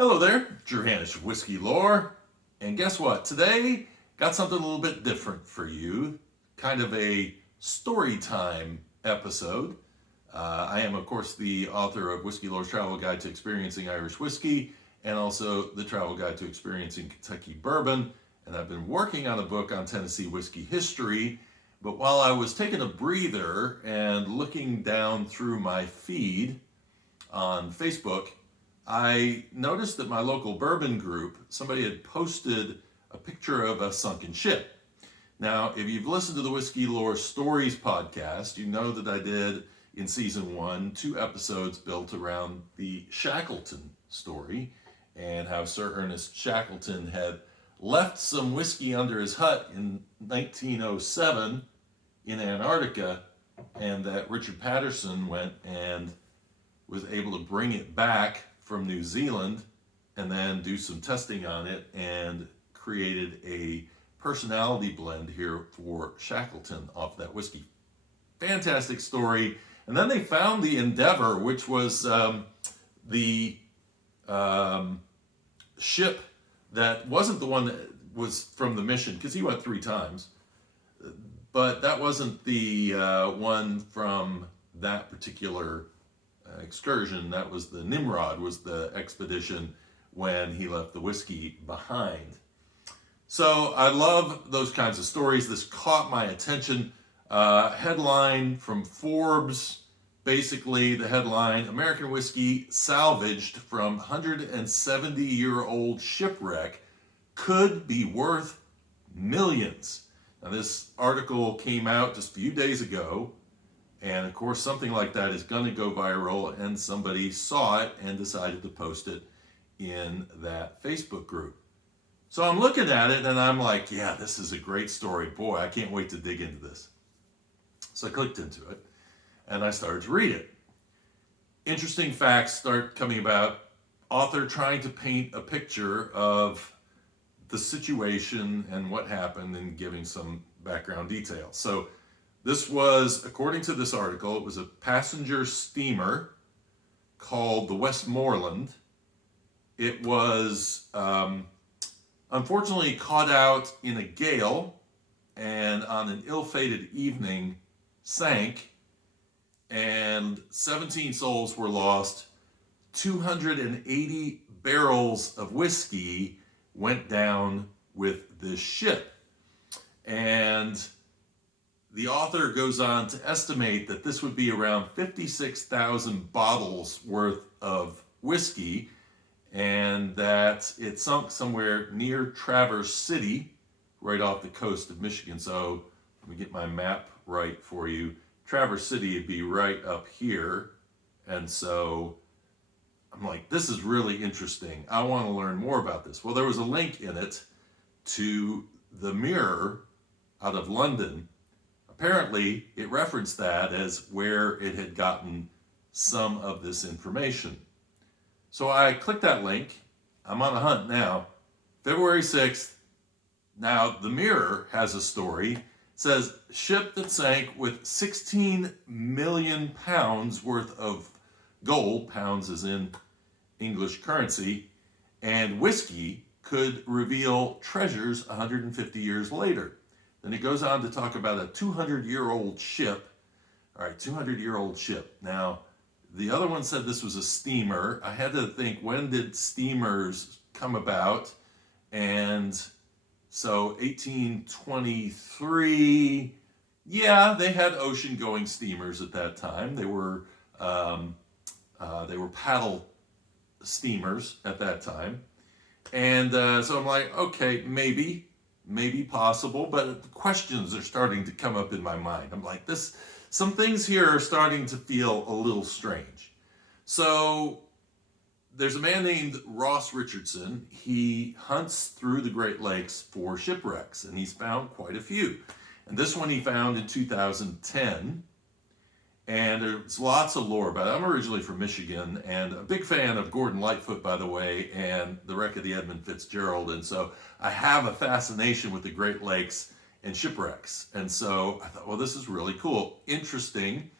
Hello there, Johannes Whiskey Lore, and guess what? Today, got something a little bit different for you, kind of a story time episode. I am, of course, the author of Whiskey Lore's Travel Guide to Experiencing Irish Whiskey, and also the Travel Guide to Experiencing Kentucky Bourbon, and I've been working on a book on Tennessee whiskey history, but while I was taking a breather and looking down through my feed on Facebook, I noticed that my local bourbon group, somebody had posted a picture of a sunken ship. Now, if you've listened to the Whiskey Lore Stories podcast, you know that I did in season 1 2 episodes built around the Shackleton story and how Sir Ernest Shackleton had left some whiskey under his hut in 1907 in Antarctica, and that Richard Patterson went and was able to bring it back from New Zealand and then do some testing on it and created a personality blend here for Shackleton off that whiskey. Fantastic story. And then they found the Endeavor, which was the ship that wasn't the one that was from the mission, because he went 3 times, but that wasn't the one from that particular excursion. That was the Nimrod, was the expedition when he left the whiskey behind. So I love those kinds of stories. This caught my attention. Headline from Forbes, basically the headline, American whiskey salvaged from 170-year-old shipwreck could be worth millions. Now this article came out just a few days ago, and of course something like that is going to go viral, and somebody saw it and decided to post it in that Facebook group. So I'm looking at it and I'm like, yeah, this is a great story. Boy, I can't wait to dig into this. So I clicked into it and I started to read it. Interesting facts start coming about. Author trying to paint a picture of the situation and what happened and giving some background details. So this was, according to this article, it was a passenger steamer called the Westmoreland. It was unfortunately caught out in a gale and on an ill-fated evening sank, and 17 souls were lost. 280 barrels of whiskey went down with this ship. And the author goes on to estimate that this would be around 56,000 bottles worth of whiskey, and that it sunk somewhere near Traverse City, right off the coast of Michigan. So let me get my map right for you. Traverse City would be right up here. And so I'm like, this is really interesting. I want to learn more about this. Well, there was a link in it to the Mirror out of London. Apparently, it referenced that as where it had gotten some of this information. So I clicked that link. I'm on a hunt now. February 6th. Now, the Mirror has a story. It says, ship that sank with 16 million pounds worth of gold, pounds as in English currency, and whiskey could reveal treasures 150 years later. Then it goes on to talk about a 200-year-old ship. All right, 200-year-old ship. Now, the other one said this was a steamer. I had to think, when did steamers come about? And so 1823, yeah, they had ocean-going steamers at that time. They were paddle steamers at that time. And so I'm like, okay, maybe possible, but questions are starting to come up in my mind. I'm like, some things here are starting to feel a little strange. So there's a man named Ross Richardson. He hunts through the Great Lakes for shipwrecks, and he's found quite a few. And this one he found in 2010. And there's lots of lore about it. I'm originally from Michigan and a big fan of Gordon Lightfoot, by the way, and the wreck of the Edmund Fitzgerald. And so I have a fascination with the Great Lakes and shipwrecks. And so I thought, well, this is really cool. Interesting.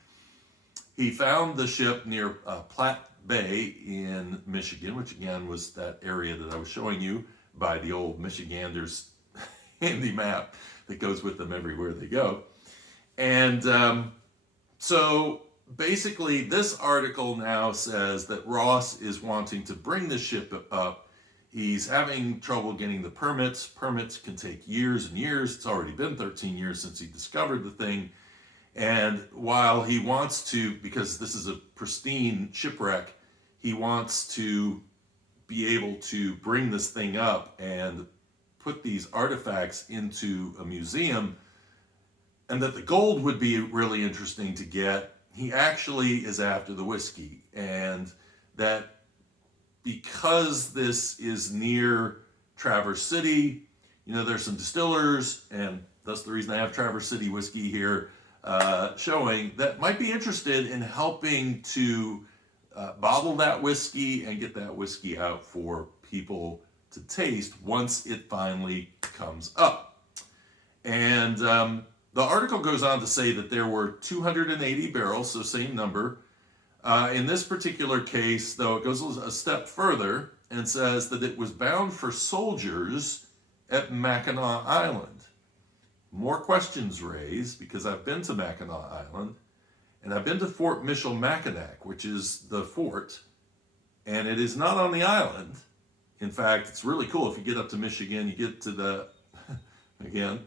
He found the ship near Platte Bay in Michigan, which again was that area that I was showing you by the old Michiganders handy map that goes with them everywhere they go. And so basically this article now says that Ross is wanting to bring the ship up. He's having trouble getting the permits. Permits can take years and years. It's already been 13 years since he discovered the thing. And while he wants to, because this is a pristine shipwreck, he wants to be able to bring this thing up and put these artifacts into a museum, and that the gold would be really interesting to get. He actually is after the whiskey, and that because this is near Traverse City, you know, there's some distillers, and that's the reason I have Traverse City whiskey here showing, that might be interested in helping to bottle that whiskey and get that whiskey out for people to taste once it finally comes up. And the article goes on to say that there were 280 barrels, so same number. In this particular case, though, it goes a step further and says that it was bound for soldiers at Mackinac Island. More questions raised, because I've been to Mackinac Island, and I've been to Fort Michilimackinac, which is the fort, and it is not on the island. In fact, it's really cool. If you get up to Michigan, you get to the, again,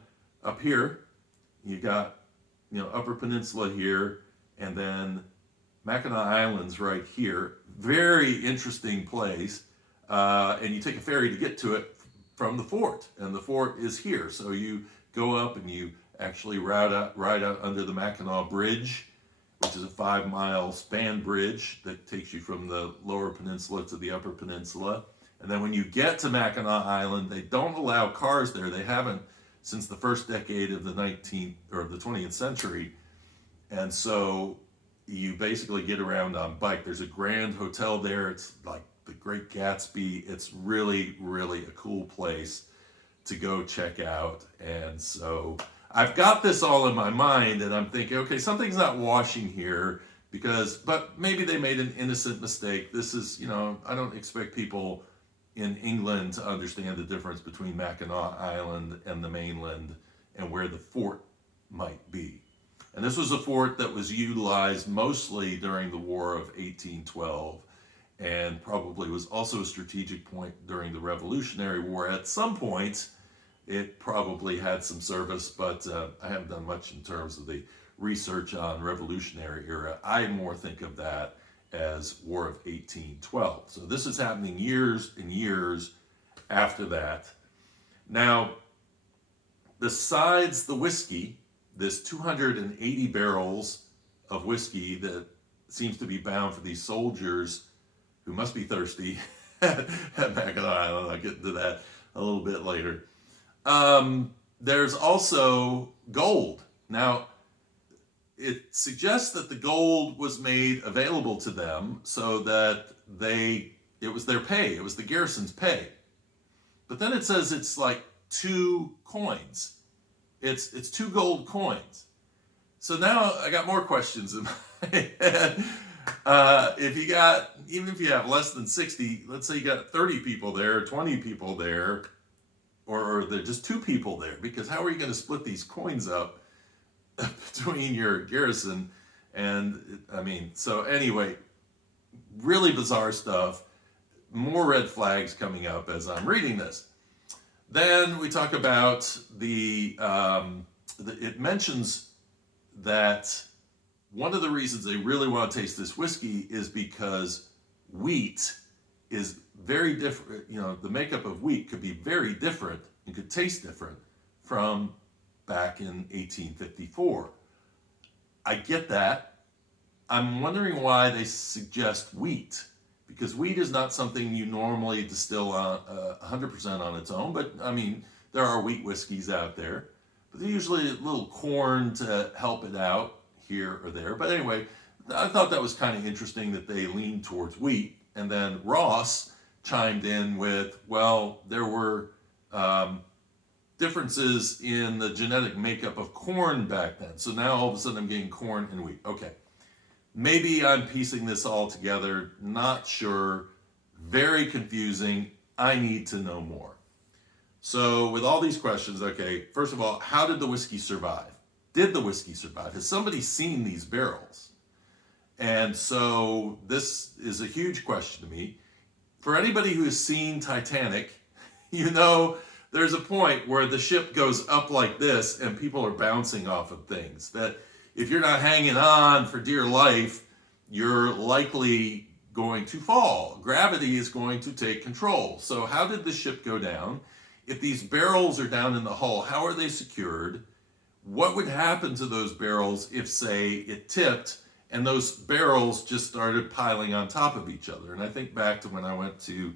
up here, you got, you know, Upper Peninsula here, and then Mackinac Island's right here. Very interesting place. And you take a ferry to get to it from the fort, and the fort is here. So you go up and you actually ride out under the Mackinac Bridge, which is a 5-mile span bridge that takes you from the lower peninsula to the upper peninsula. And then when you get to Mackinac Island, they don't allow cars there. They haven't since the first decade of the 19th or the 20th century. And so you basically get around on bike. There's a grand hotel there. It's like the Great Gatsby. It's really, really a cool place to go check out. And so I've got this all in my mind, and I'm thinking, okay, something's not washing here, but maybe they made an innocent mistake. This is, you know, I don't expect people in England to understand the difference between Mackinac Island and the mainland and where the fort might be. And this was a fort that was utilized mostly during the War of 1812, and probably was also a strategic point during the Revolutionary War. At some point, it probably had some service, but I haven't done much in terms of the research on Revolutionary era. I more think of that as War of 1812. So this is happening years and years after that. Now, besides the whiskey, this 280 barrels of whiskey that seems to be bound for these soldiers who must be thirsty at Mackinac Island. I'll get into that a little bit later. There's also gold. Now, it suggests that the gold was made available to them so that it was their pay, it was the garrison's pay. But then it says it's like 2 coins. It's 2 gold coins. So now I got more questions in my head. Even if you have less than 60, let's say you got 30 people there, 20 people there, or there are just 2 people there, because how are you going to split these coins up between your garrison? And I mean, so anyway, really bizarre stuff. More red flags coming up as I'm reading this. Then we talk about it mentions that one of the reasons they really want to taste this whiskey is because wheat is very different. You know, the makeup of wheat could be very different and could taste different from back in 1854. I get that. I'm wondering why they suggest wheat, because wheat is not something you normally distill 100% on its own. But I mean, there are wheat whiskeys out there, but they're usually a little corn to help it out here or there. But anyway, I thought that was kind of interesting that they leaned towards wheat. And then Ross chimed in with, well, there were differences in the genetic makeup of corn back then. So now all of a sudden I'm getting corn and wheat. Okay. Maybe I'm piecing this all together, not sure, very confusing. I need to know more. So with all these questions, okay, first of all, how did the whiskey survive? Did the whiskey survive? Has somebody seen these barrels? And so this is a huge question to me. For anybody who has seen Titanic, you know there's a point where the ship goes up like this and people are bouncing off of things. That if you're not hanging on for dear life, you're likely going to fall. Gravity is going to take control. So how did the ship go down? If these barrels are down in the hull, how are they secured? What would happen to those barrels if, say, it tipped and those barrels just started piling on top of each other? And I think back to when I went to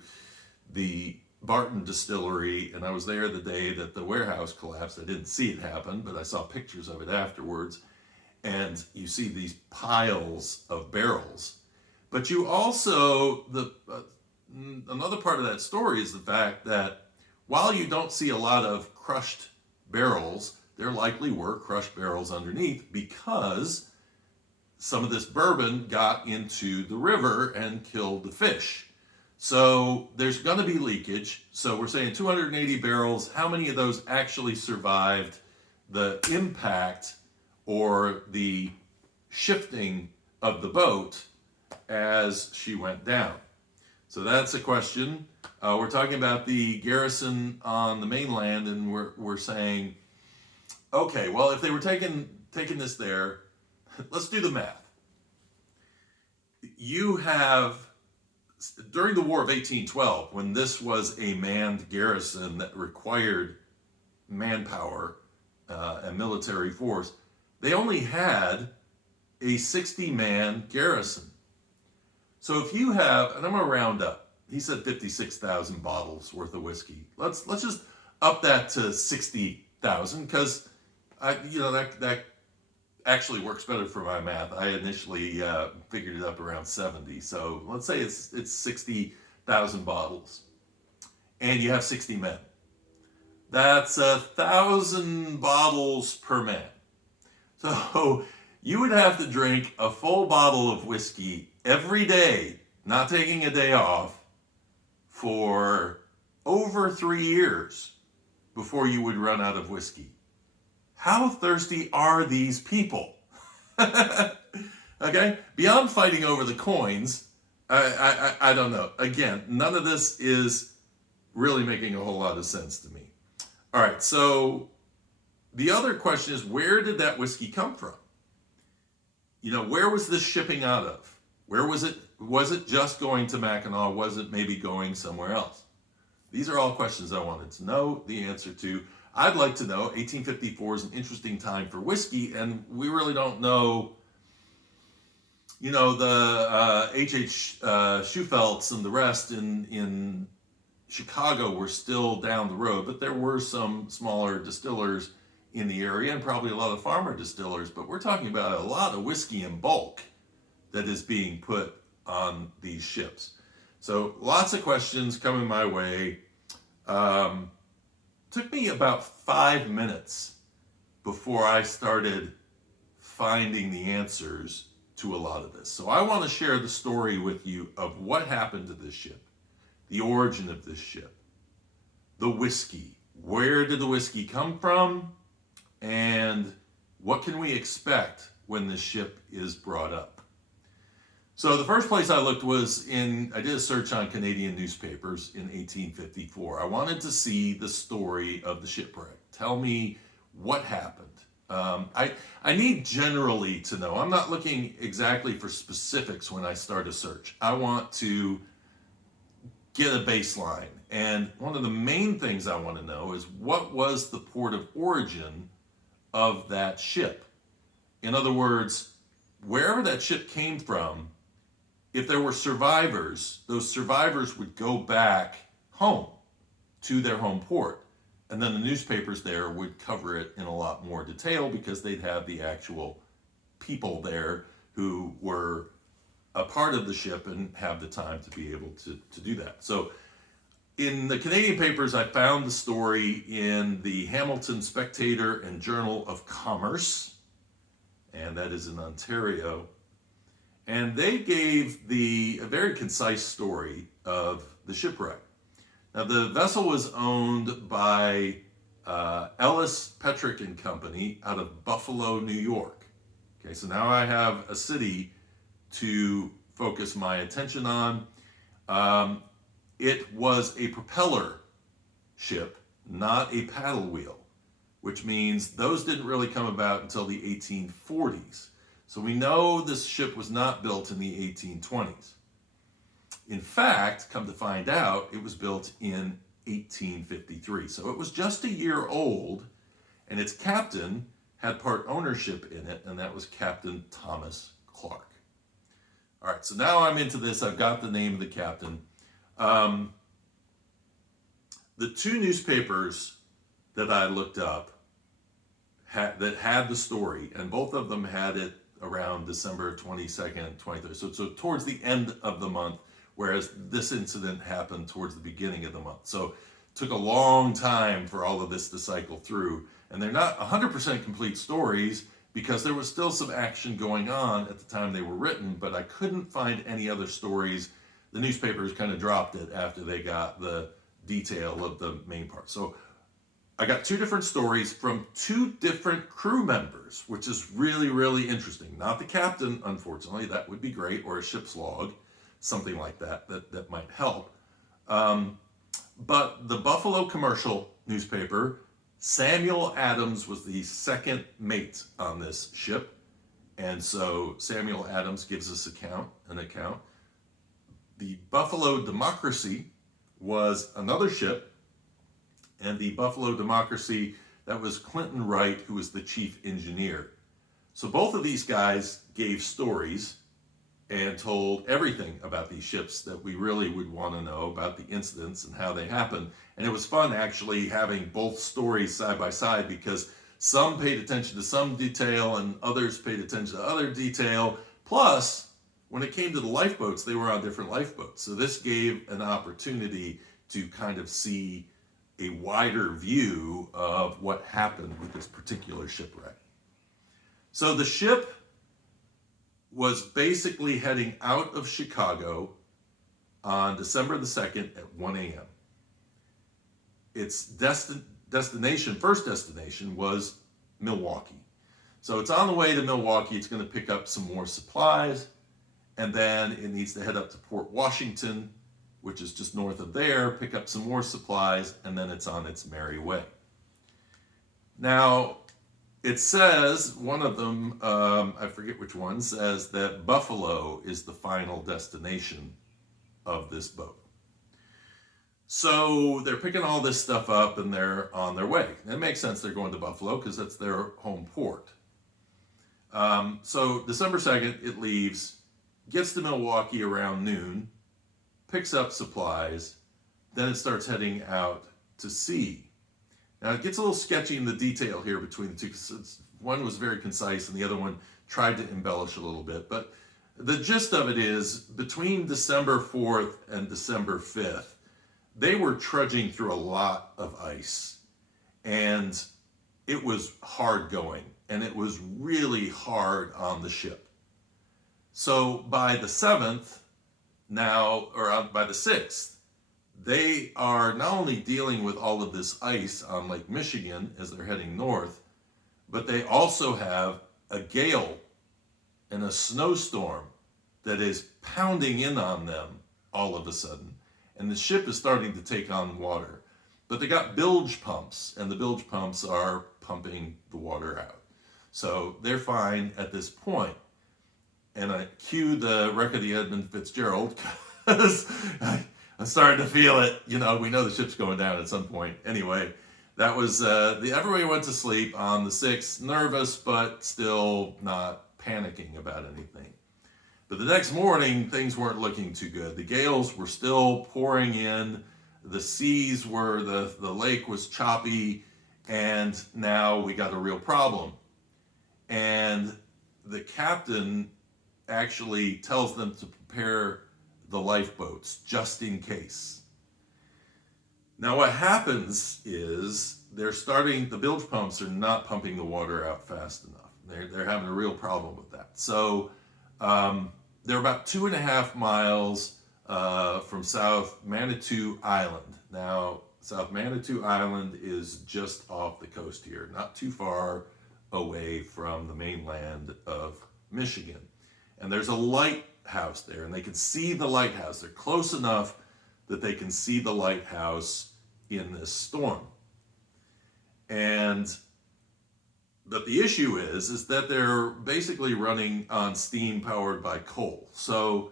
the Barton Distillery, and I was there the day that the warehouse collapsed. I didn't see it happen, but I saw pictures of it afterwards. And you see these piles of barrels. But you also, another part of that story is the fact that while you don't see a lot of crushed barrels, there likely were crushed barrels underneath because some of this bourbon got into the river and killed the fish. So there's going to be leakage. So we're saying 280 barrels. How many of those actually survived the impact or the shifting of the boat as she went down? So that's a question. We're talking about the garrison on the mainland, and we're saying, okay, well, if they were taking this there, let's do the math. You have, during the War of 1812, when this was a manned garrison that required manpower and military force, they only had a 60-man garrison. So if you have, and I'm going to round up, he said 56,000 bottles worth of whiskey. Let's just up that to 60,000 because that actually works better for my math. I initially figured it up around 70. So let's say it's 60,000 bottles, and you have 60 men. That's 1,000 bottles per man. So you would have to drink a full bottle of whiskey every day, not taking a day off, for over 3 years before you would run out of whiskey. How thirsty are these people? Okay? Beyond fighting over the coins, I don't know. Again, none of this is really making a whole lot of sense to me. All right, so the other question is, where did that whiskey come from? Where was this shipping out of? Where was it? Was it just going to Mackinac? Was it maybe going somewhere else? These are all questions I wanted to know the answer to. I'd like to know. 1854 is an interesting time for whiskey, and we really don't know. The H.H. Schufelts and the rest in Chicago were still down the road, but there were some smaller distillers in the area and probably a lot of farmer distillers. But we're talking about a lot of whiskey in bulk that is being put on these ships. So lots of questions coming my way. Took me about 5 minutes before I started finding the answers to a lot of this. So I want to share the story with you of what happened to this ship, the origin of this ship, the whiskey. Where did the whiskey come from? And what can we expect when this ship is brought up? So the first place I looked was I did a search on Canadian newspapers in 1854. I wanted to see the story of the shipwreck. Tell me what happened. I need generally to know. I'm not looking exactly for specifics when I start a search. I want to get a baseline. And one of the main things I want to know is, what was the port of origin of that ship? In other words, wherever that ship came from, if there were survivors, those survivors would go back home to their home port. And then the newspapers there would cover it in a lot more detail because they'd have the actual people there who were a part of the ship and have the time to be able to do that. So in the Canadian papers, I found the story in the Hamilton Spectator and Journal of Commerce, and that is in Ontario. and they gave a very concise story of the shipwreck. Now, the vessel was owned by Ellis Petrick and Company out of Buffalo, New York. Okay, so now I have a city to focus my attention on. It was a propeller ship, not a paddle wheel, which means those didn't really come about until the 1840s. So we know this ship was not built in the 1820s. In fact, come to find out, it was built in 1853. So it was just a year old, and its captain had part ownership in it, and that was Captain Thomas Clark. All right, so now I'm into this. I've got the name of the captain. The two newspapers that I looked up that had the story, and both of them had it around December 22nd, 23rd. So towards the end of the month, whereas this incident happened towards the beginning of the month. So it took a long time for all of this to cycle through. And they're not 100% complete stories because there was still some action going on at the time they were written, but I couldn't find any other stories. The newspapers kind of dropped it after they got the detail of the main part. So I got two different stories from two different crew members, which is really, really interesting. Not the captain, unfortunately, that would be great, or a ship's log, something like that might help. But the Buffalo Commercial newspaper, Samuel Adams was the second mate on this ship. And so Samuel Adams gives us an account. The Buffalo Democracy was another ship, and the Buffalo Democracy, that was Clinton Wright, who was the chief engineer. So both of these guys gave stories and told everything about these ships that we really would want to know about the incidents and how they happened. And it was fun actually having both stories side by side, because some paid attention to some detail and others paid attention to other detail. Plus, when it came to the lifeboats, they were on different lifeboats. So this gave an opportunity to kind of see a wider view of what happened with this particular shipwreck. So the ship was basically heading out of Chicago on December the 2nd at 1 a.m. Its first destination was Milwaukee. So it's on the way to Milwaukee. It's going to pick up some more supplies, and then it needs to head up to Port Washington, which is just north of there, pick up some more supplies, and then it's on its merry way. Now, it says, one of them, I forget which one, says that Buffalo is the final destination of this boat. So they're picking all this stuff up and they're on their way. It makes sense they're going to Buffalo because that's their home port. So December 2nd, it leaves, gets to Milwaukee around noon, picks up supplies, then it starts heading out to sea. Now it gets a little sketchy in the detail here between the two, because one was very concise and the other one tried to embellish a little bit. But the gist of it is, between December 4th and December 5th, they were trudging through a lot of ice. And it was hard going, and it was really hard on the ship. So by the 7th, by the 6th, they are not only dealing with all of this ice on Lake Michigan as they're heading north, but they also have a gale and a snowstorm that is pounding in on them all of a sudden. And the ship is starting to take on water. But they got bilge pumps, and the bilge pumps are pumping the water out. So they're fine at this point. And I cue the Wreck of the Edmund Fitzgerald, because I'm starting to feel it. You know, we know the ship's going down at some point. Anyway, that was, everybody went to sleep on the 6th, nervous, but still not panicking about anything. But the next morning, things weren't looking too good. The gales were still pouring in. The seas were, the lake was choppy, and now we got a real problem. And the captain actually tells them to prepare the lifeboats just in case. Now what happens is the bilge pumps are not pumping the water out fast enough. They're having a real problem with that. So they're about 2.5 miles from South Manitou Island. Now, South Manitou Island is just off the coast here, not too far away from the mainland of Michigan. And there's a lighthouse there, and they can see the lighthouse. They're close enough that they can see the lighthouse in this storm. But the issue is that they're basically running on steam powered by coal. So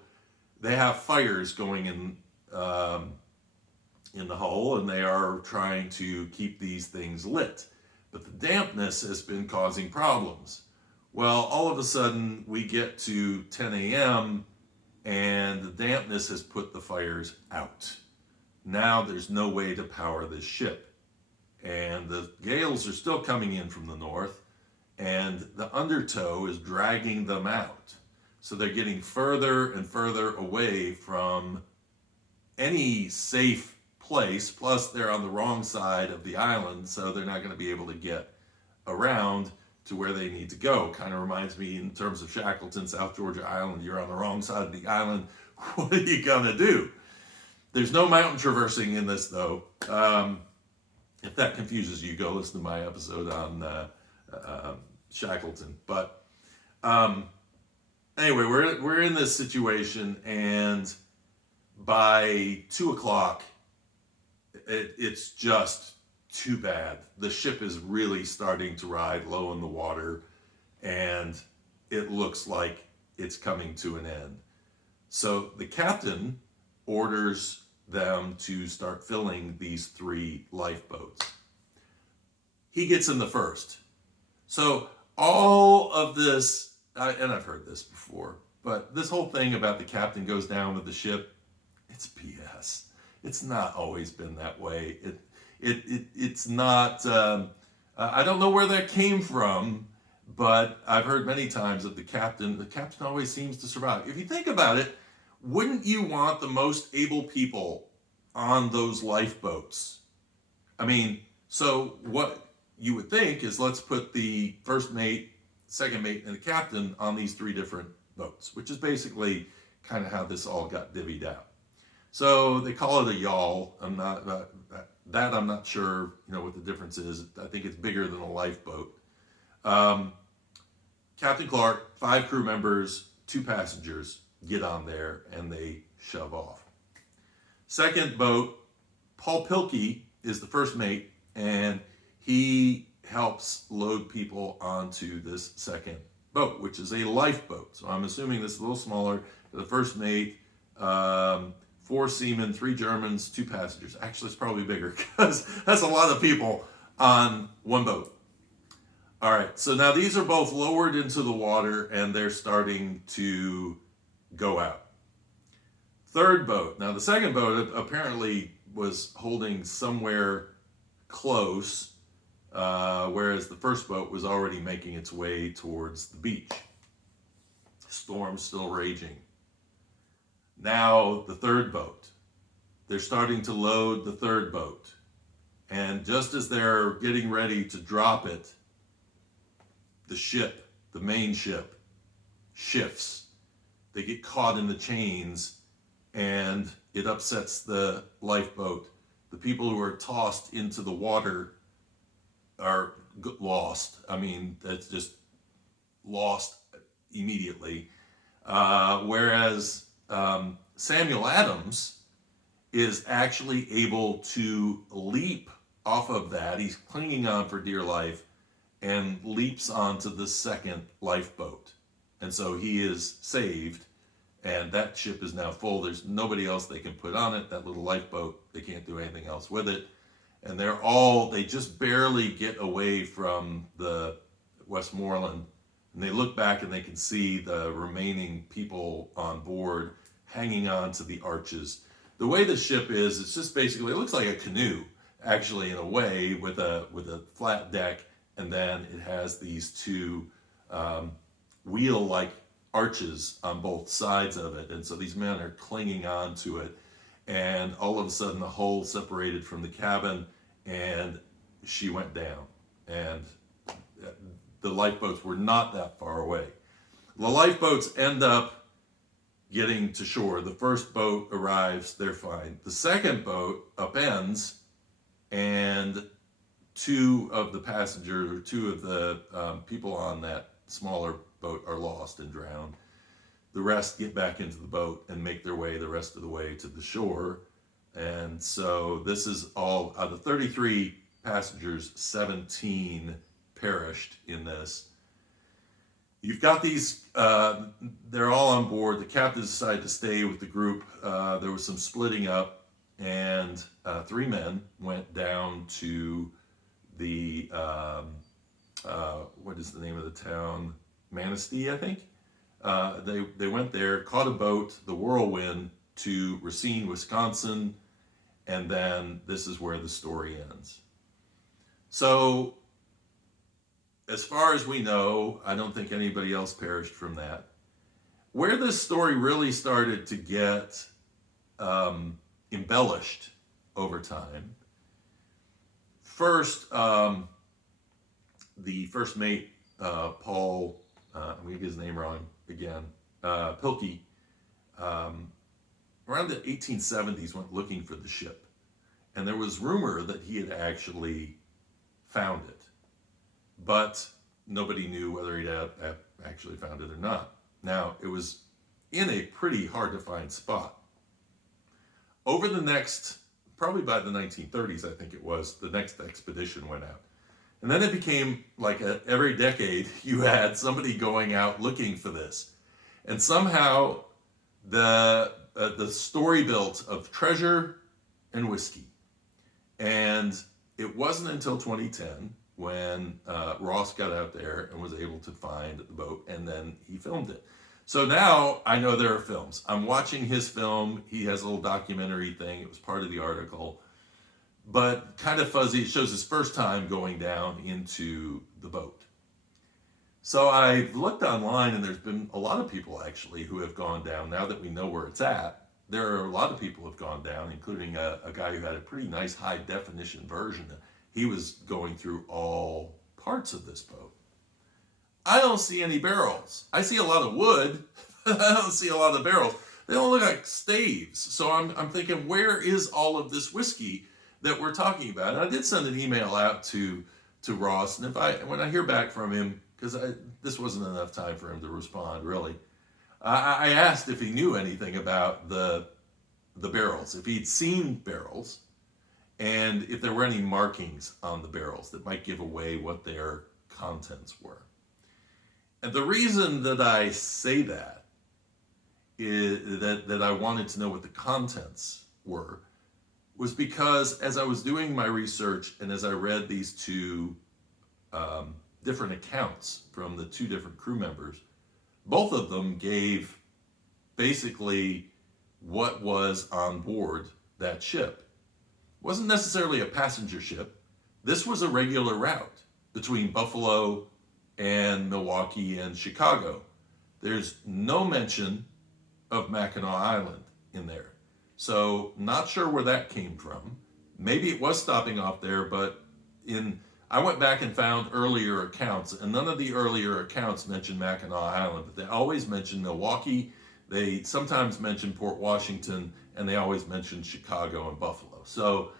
they have fires going in the hull, and they are trying to keep these things lit. But the dampness has been causing problems. Well, all of a sudden we get to 10 a.m. and the dampness has put the fires out. Now there's no way to power this ship. And the gales are still coming in from the north, and the undertow is dragging them out. So they're getting further and further away from any safe place. Plus, they're on the wrong side of the island, so they're not going to be able to get around to where they need to go. Kind of reminds me in terms of Shackleton, South Georgia Island. You're on the wrong side of the island. What are you going to do? There's no mountain traversing in this, though. If that confuses you, go listen to my episode on Shackleton. But anyway, we're in this situation, and by 2 o'clock, it's just too bad. The ship is really starting to ride low in the water, and it looks like it's coming to an end. So the captain orders them to start filling these 3 lifeboats. He gets in the first. So all of this, and I've heard this before, but this whole thing about the captain goes down with the ship, it's BS. It's not always been that way. It's not, I don't know where that came from, but I've heard many times that the captain always seems to survive. If you think about it, wouldn't you want the most able people on those lifeboats? I mean, so what you would think is, let's put the first mate, second mate, and the captain on these 3 different boats, which is basically kind of how this all got divvied out. So they call it a yawl. I'm not sure, what the difference is. I think it's bigger than a lifeboat. Captain Clark, 5 crew members, 2 passengers get on there, and they shove off. Second boat, Paul Pilkey is the first mate, and he helps load people onto this second boat, which is a lifeboat. So I'm assuming this is a little smaller. The first mate, 4 seamen, 3 Germans, 2 passengers. Actually, it's probably bigger because that's a lot of people on one boat. All right, so now these are both lowered into the water, and they're starting to go out. Third boat. Now the second boat apparently was holding somewhere close, whereas the first boat was already making its way towards the beach. Storm still raging. Now the third boat. They're starting to load the third boat. And just as they're getting ready to drop it, the ship, the main ship, shifts. They get caught in the chains, and it upsets the lifeboat. The people who are tossed into the water are lost. I mean, that's just lost immediately. Whereas Samuel Adams is actually able to leap off of that. He's clinging on for dear life and leaps onto the second lifeboat. And so he is saved, and that ship is now full. There's nobody else they can put on it. That little lifeboat, they can't do anything else with it. And they just barely get away from the Westmoreland. And they look back and they can see the remaining people on board hanging on to the arches. The way the ship is, it's just basically, it looks like a canoe, actually, in a way, with a flat deck. And then it has these 2 wheel-like arches on both sides of it. And so these men are clinging on to it. And all of a sudden, the hull separated from the cabin, and she went down. And the lifeboats were not that far away. The lifeboats end up getting to shore. The first boat arrives, they're fine. The second boat upends, and two of the people on that smaller boat are lost and drowned. The rest get back into the boat and make their way the rest of the way to the shore. And so this is all, out of 33 passengers, 17 perished in this. You've got these, they're all on board. The captain decided to stay with the group. There was some splitting up, and 3 men went down to the, what is the name of the town? Manistee, I think. They went there, caught a boat, the Whirlwind, to Racine, Wisconsin, and then this is where the story ends. So, as far as we know, I don't think anybody else perished from that. Where this story really started to get embellished over time, first, the first mate, Paul, I'm going to get his name wrong again, Pilkey, around the 1870s went looking for the ship. And there was rumor that he had actually found it. But nobody knew whether he'd actually found it or not. Now, it was in a pretty hard to find spot. Over the next, probably by the 1930s, I think it was, the next expedition went out. And then it became like every decade you had somebody going out looking for this. And somehow the story built of treasure and whiskey. And it wasn't until 2010 when Ross got out there and was able to find the boat, and then he filmed it. So now I know there are films. I'm watching his film. He has a little documentary thing. It was part of the article. But kind of fuzzy. It shows his first time going down into the boat. So I've looked online, and there's been a lot of people actually who have gone down. Now that we know where it's at, there are a lot of people who have gone down, including a guy who had a pretty nice high definition version. He was going through all parts of this boat. I don't see any barrels. I see a lot of wood, but I don't see a lot of barrels. They don't look like staves. So I'm thinking, where is all of this whiskey that we're talking about? And I did send an email out to Ross, and when I hear back from him, because this wasn't enough time for him to respond, really, I asked if he knew anything about the barrels, if he'd seen barrels, and if there were any markings on the barrels that might give away what their contents were. And the reason that I say that is that I wanted to know what the contents were was because as I was doing my research and as I read these two different accounts from the two different crew members, both of them gave basically what was on board that ship. It wasn't necessarily a passenger ship. This was a regular route between Buffalo and Milwaukee and Chicago. There's no mention of Mackinac Island in there. So not sure where that came from. Maybe it was stopping off there, but I went back and found earlier accounts, and none of the earlier accounts mention Mackinac Island, but they always mention Milwaukee. They sometimes mention Port Washington, and they always mention Chicago and Buffalo. So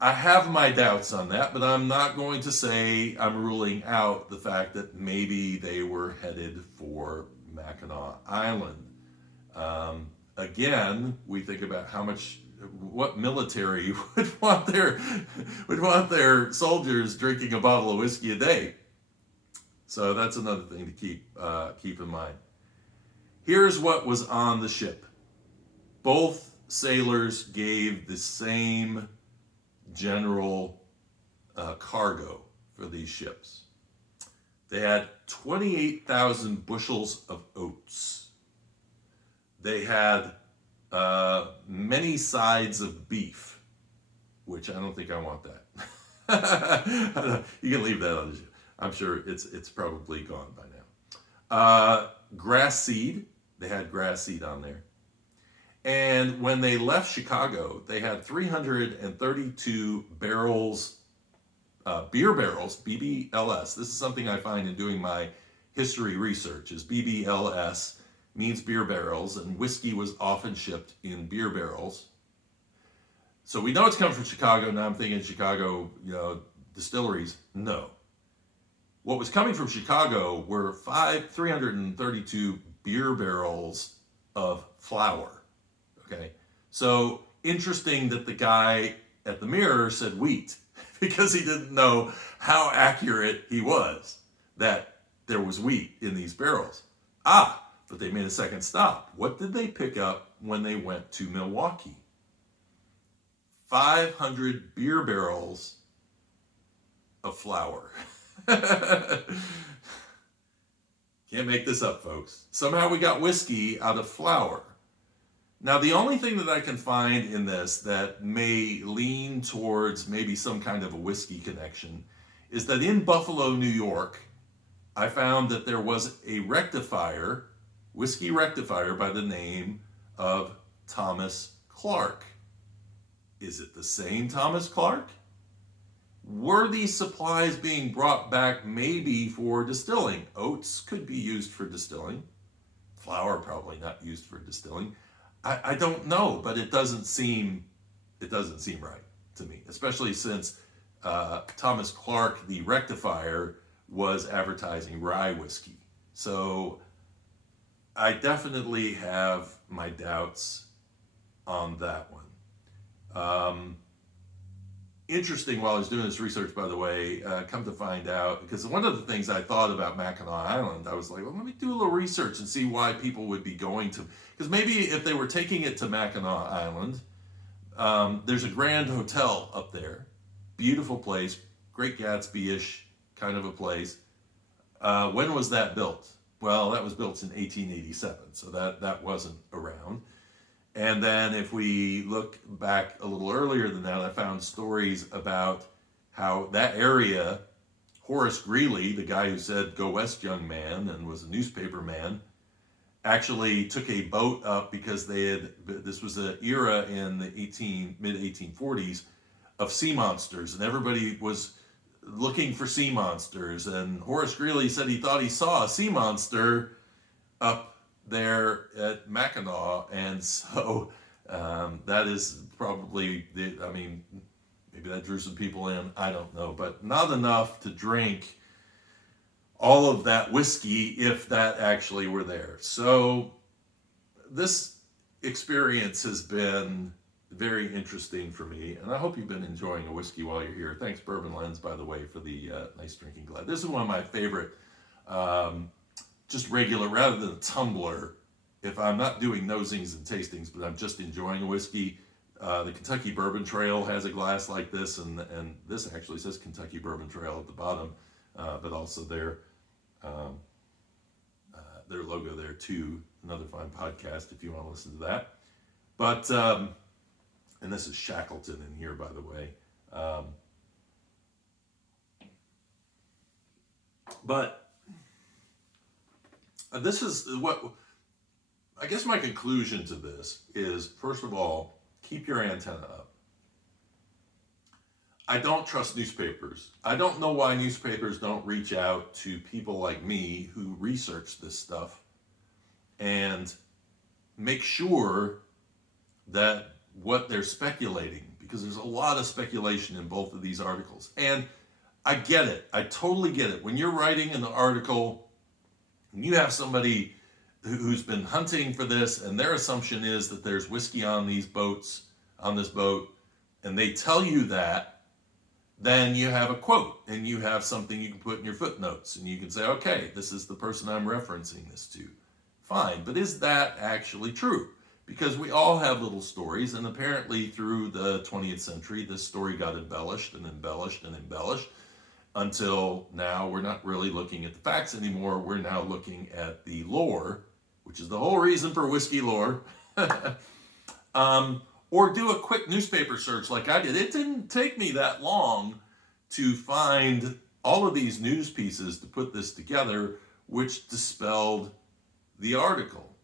I have my doubts on that, but I'm not going to say I'm ruling out the fact that maybe they were headed for Mackinac Island. Again, we think about what military would want their soldiers drinking a bottle of whiskey a day. So that's another thing to keep in mind. Here's what was on the ship. Both sailors gave the same general cargo for these ships. They had 28,000 bushels of oats. They had many sides of beef, which I don't think I want that. You can leave that on the ship. I'm sure it's probably gone by now. Grass seed. They had grass seed on there. And when they left Chicago, they had 332 barrels, beer barrels, BBLS. This is something I find in doing my history research, is BBLS means beer barrels, and whiskey was often shipped in beer barrels. So we know it's come from Chicago. Now I'm thinking Chicago, distilleries. No. What was coming from Chicago were 332 beer barrels of flour. Okay. So interesting that the guy at the Mirror said wheat, because he didn't know how accurate he was that there was wheat in these barrels. But they made a second stop. What did they pick up when they went to Milwaukee? 500 beer barrels of flour. Can't make this up, folks. Somehow we got whiskey out of flour. Now, the only thing that I can find in this that may lean towards maybe some kind of a whiskey connection is that in Buffalo, New York, I found that there was a whiskey rectifier by the name of Thomas Clark. Is it the same Thomas Clark? Were these supplies being brought back maybe for distilling? Oats could be used for distilling. Flour probably not used for distilling. I don't know, but it doesn't seem right to me, especially since Thomas Clark, the rectifier, was advertising rye whiskey. So I definitely have my doubts on that one. Interesting, while I was doing this research, by the way, come to find out, because one of the things I thought about Mackinac Island, I was like, well, let me do a little research and see why people would be going to, because maybe if they were taking it to Mackinac Island, there's a Grand Hotel up there, beautiful place, Great Gatsby-ish kind of a place. When was that built? Well, that was built in 1887, so that wasn't around. And then if we look back a little earlier than that, I found stories about how that area, Horace Greeley, the guy who said, "Go west, young man," and was a newspaper man, actually took a boat up because this was an era in the mid-1840s of sea monsters, and everybody was looking for sea monsters. And Horace Greeley said he thought he saw a sea monster up there at Mackinac, and so that is probably maybe that drew some people in, I don't know, but not enough to drink all of that whiskey if that actually were there. So this experience has been very interesting for me, and I hope you've been enjoying a whiskey while you're here. Thanks, Bourbon Lens, by the way, for the nice drinking glass. This is one of my favorite just regular, rather than a tumbler, if I'm not doing nosings and tastings, but I'm just enjoying a whiskey. The Kentucky Bourbon Trail has a glass like this, and this actually says Kentucky Bourbon Trail at the bottom, but also their logo there too. Another fine podcast if you want to listen to that. But, and this is Shackleton in here, by the way. But this is what, I guess my conclusion to this is, first of all, keep your antenna up. I don't trust newspapers. I don't know why newspapers don't reach out to people like me who research this stuff and make sure that what they're speculating, because there's a lot of speculation in both of these articles. And I get it. I totally get it. When you're writing an article, and you have somebody who's been hunting for this, and their assumption is that there's whiskey on this boat, and they tell you that, then you have a quote, and you have something you can put in your footnotes, and you can say, okay, this is the person I'm referencing this to. Fine, but is that actually true? Because we all have little stories, and apparently through the 20th century, this story got embellished and embellished and embellished, until now we're not really looking at the facts anymore. We're now looking at the lore, which is the whole reason for whiskey lore. Or do a quick newspaper search like I did. It didn't take me that long to find all of these news pieces to put this together, which dispelled the article.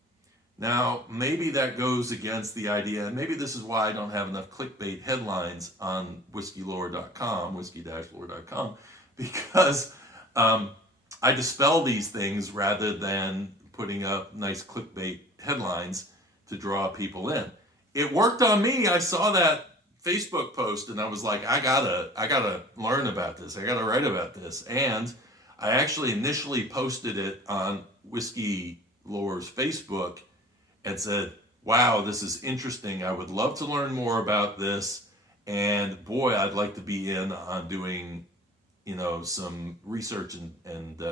Now, maybe that goes against the idea, and maybe this is why I don't have enough clickbait headlines on whiskey-lore.com, whiskey-lore.com, because I dispel these things rather than putting up nice clickbait headlines to draw people in. It worked on me. I saw that Facebook post and I was like, I gotta learn about this. I gotta write about this. And I actually initially posted it on Whiskey Lore's Facebook and said, wow, this is interesting. I would love to learn more about this. And boy, I'd like to be in on doing, some research and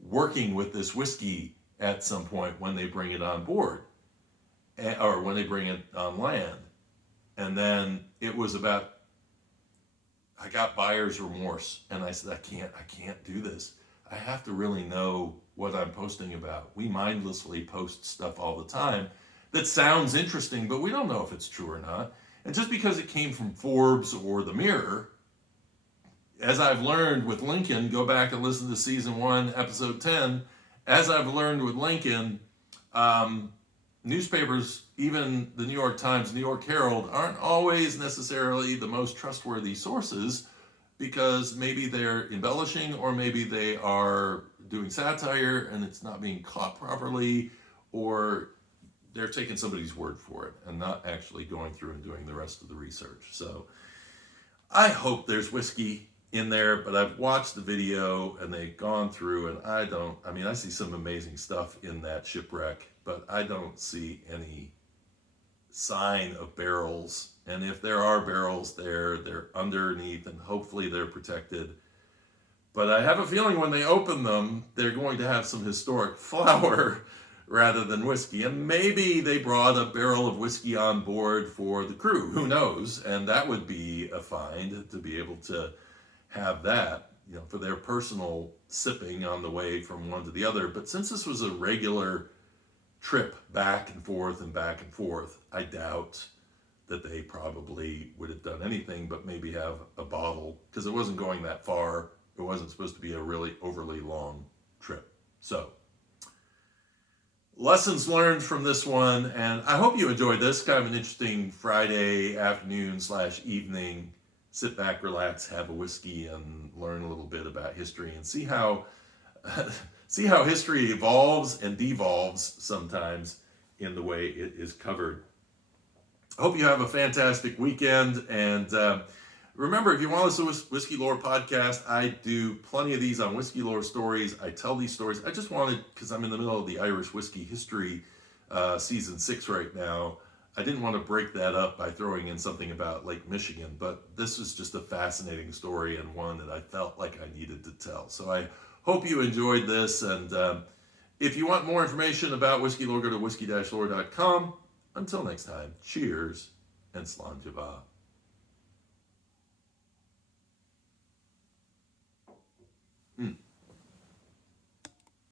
working with this whiskey at some point when they bring it on board or when they bring it on land. And then it was about, I got buyer's remorse and I said, I can't do this. I have to really know what I'm posting about. We mindlessly post stuff all the time that sounds interesting, but we don't know if it's true or not. And just because it came from Forbes or the Mirror, as I've learned with Lincoln, go back and listen to season 1, episode 10. As I've learned with Lincoln, newspapers, even the New York Times, New York Herald, aren't always necessarily the most trustworthy sources because maybe they're embellishing or maybe they are doing satire and it's not being caught properly, or they're taking somebody's word for it and not actually going through and doing the rest of the research. So I hope there's whiskey in there, but I've watched the video and they've gone through and I see some amazing stuff in that shipwreck, but I don't see any sign of barrels. And if there are barrels there, they're underneath and hopefully they're protected. But I have a feeling when they open them, they're going to have some historic flour rather than whiskey. And maybe they brought a barrel of whiskey on board for the crew. Who knows? And that would be a find to be able to have that, for their personal sipping on the way from one to the other. But since this was a regular trip back and forth, I doubt that they probably would have done anything but maybe have a bottle, because it wasn't going that far. It wasn't supposed to be a really overly long trip. So, lessons learned from this one, and I hope you enjoyed this. Kind of an interesting Friday afternoon / evening. Sit back, relax, have a whiskey, and learn a little bit about history and see how history evolves and devolves sometimes in the way it is covered. I hope you have a fantastic weekend, and remember, if you want to listen to Whiskey Lore podcast, I do plenty of these on Whiskey Lore Stories. I tell these stories. I just wanted, because I'm in the middle of the Irish whiskey history season 6 right now, I didn't want to break that up by throwing in something about Lake Michigan, but this is just a fascinating story and one that I felt like I needed to tell. So I hope you enjoyed this, and if you want more information about Whiskey Lore, go to whiskey-lore.com. Until next time, cheers and Slainte.